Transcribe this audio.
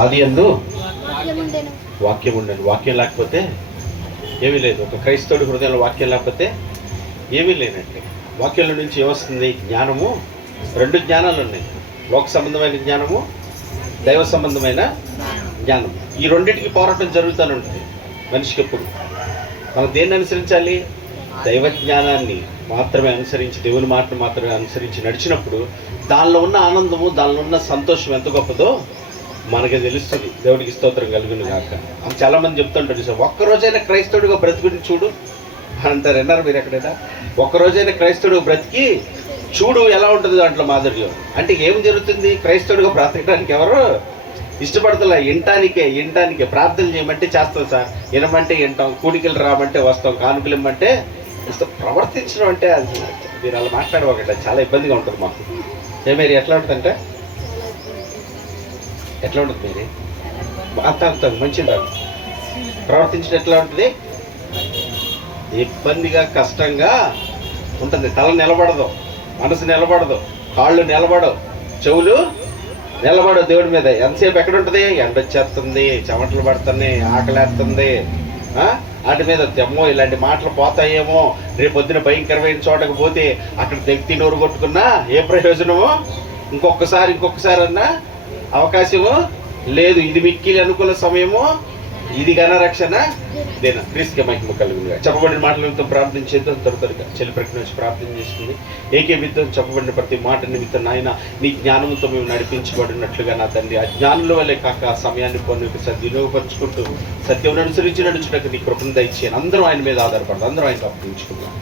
ఆది యందు వాక్యం ఉండను. వాక్యం లేకపోతే ఏమీ లేదు. ఒక క్రైస్తవుడి హృదయంలో వాక్యం లేకపోతే ఏమీ లేనండి. వాక్యంలో నుంచి ఏమొస్తుంది? జ్ఞానము. రెండు జ్ఞానాలు ఉన్నాయి, లోక సంబంధమైన జ్ఞానము, దైవ సంబంధమైన జ్ఞానం. ఈ రెండింటికి పోరాటం జరుగుతూనే ఉంటుంది మనిషికి. ఎప్పుడు మనం దేన్ని అనుసరించాలి? దైవ జ్ఞానాన్ని మాత్రమే అనుసరించి, దేవుని మాటను మాత్రమే అనుసరించి నడిచినప్పుడు దానిలో ఉన్న ఆనందము, దానిలో ఉన్న సంతోషం ఎంత గొప్పదో మనకి తెలుస్తుంది. దేవుడికి స్తోత్రం కలుగును గాక. అని చాలామంది చెప్తుంటారు, సార్ ఒక్కరోజైనా క్రైస్తవుడిగా బ్రతికి చూడు అంటారు. విన్నారు మీరు ఎక్కడైనా? ఒక్కరోజైనా క్రైస్తవుడిగా బ్రతికి చూడు ఎలా ఉంటుంది దాంట్లో మాధుర్యం. అంటే ఏం జరుగుతుంది? క్రైస్తవుడిగా బ్రతకడానికి ఎవరు ఇష్టపడతలే. వినటానికే ప్రార్థన చేయమంటే చేస్తాం సార్, వినమంటే వింటాం, కూడికలు రామంటే వస్తాం, కానుకలు ఇమ్మంటే ఇస్తాం. ప్రవర్తించడం అంటే అది మీరు అలా మాట్లాడవకండి, చాలా ఇబ్బందిగా ఉంటుంది మాకు. మీరు ఎట్లా ఉంటుందంటే ఎట్లా ఉంటుంది? మీరు మాట్లాడుతాం మంచిది, ప్రవర్తించడం ఎట్లా ఉంటుంది? ఇబ్బందిగా, కష్టంగా ఉంటుంది. తల నిలబడదు, మనసు నిలబడదు, కాళ్ళు నిలబడవు, చెవులు నిలబడవు దేవుడి మీద. ఎంతసేపు ఎక్కడ ఉంటుంది? ఎండ వచ్చేస్తుంది, చెమటలు పడుతున్నాయి, ఆకలేస్తుంది, వాటి మీద తెమ్మో ఇలాంటి మాటలు పోతాయేమో, రేపొద్దున భయంకరమైన చోటకు పోతే అక్కడ వ్యక్తి నోరు కొట్టుకున్నా ఏ ప్రయోజనమో, ఇంకొకసారి అన్నా అవకాశము లేదు. ఇది మిక్కిలి అనుకూల సమయము, ఇది ఘనరక్షణ దేన క్రీస్తుకి మహిమ కలుగునుగా. చెప్పబడిన మాటల నిమిత్తం ప్రార్థన చేద్దాం. త్వరగా చెల్లి ప్రకటన నుంచి ప్రార్థన చేసుకుంది. ఏకీభవిద్దాం. చెప్పబడిన ప్రతి మాట నిమిత్తం నాయన నీ జ్ఞానంతో మేము నడిపించబడినట్లుగా నా తండ్రి, ఆ జ్ఞానుల వల్లే కాక ఆ సమయాన్ని పొందుకు సద్వినియోగపరుచుకుంటూ సత్యం అనుసరించి నడుచుటకు నీ కృపను దయచేయను. అందరూ ఆయన మీద ఆధారపడదు, అందరూ ఆయనకు అప్పగించుకుందాం.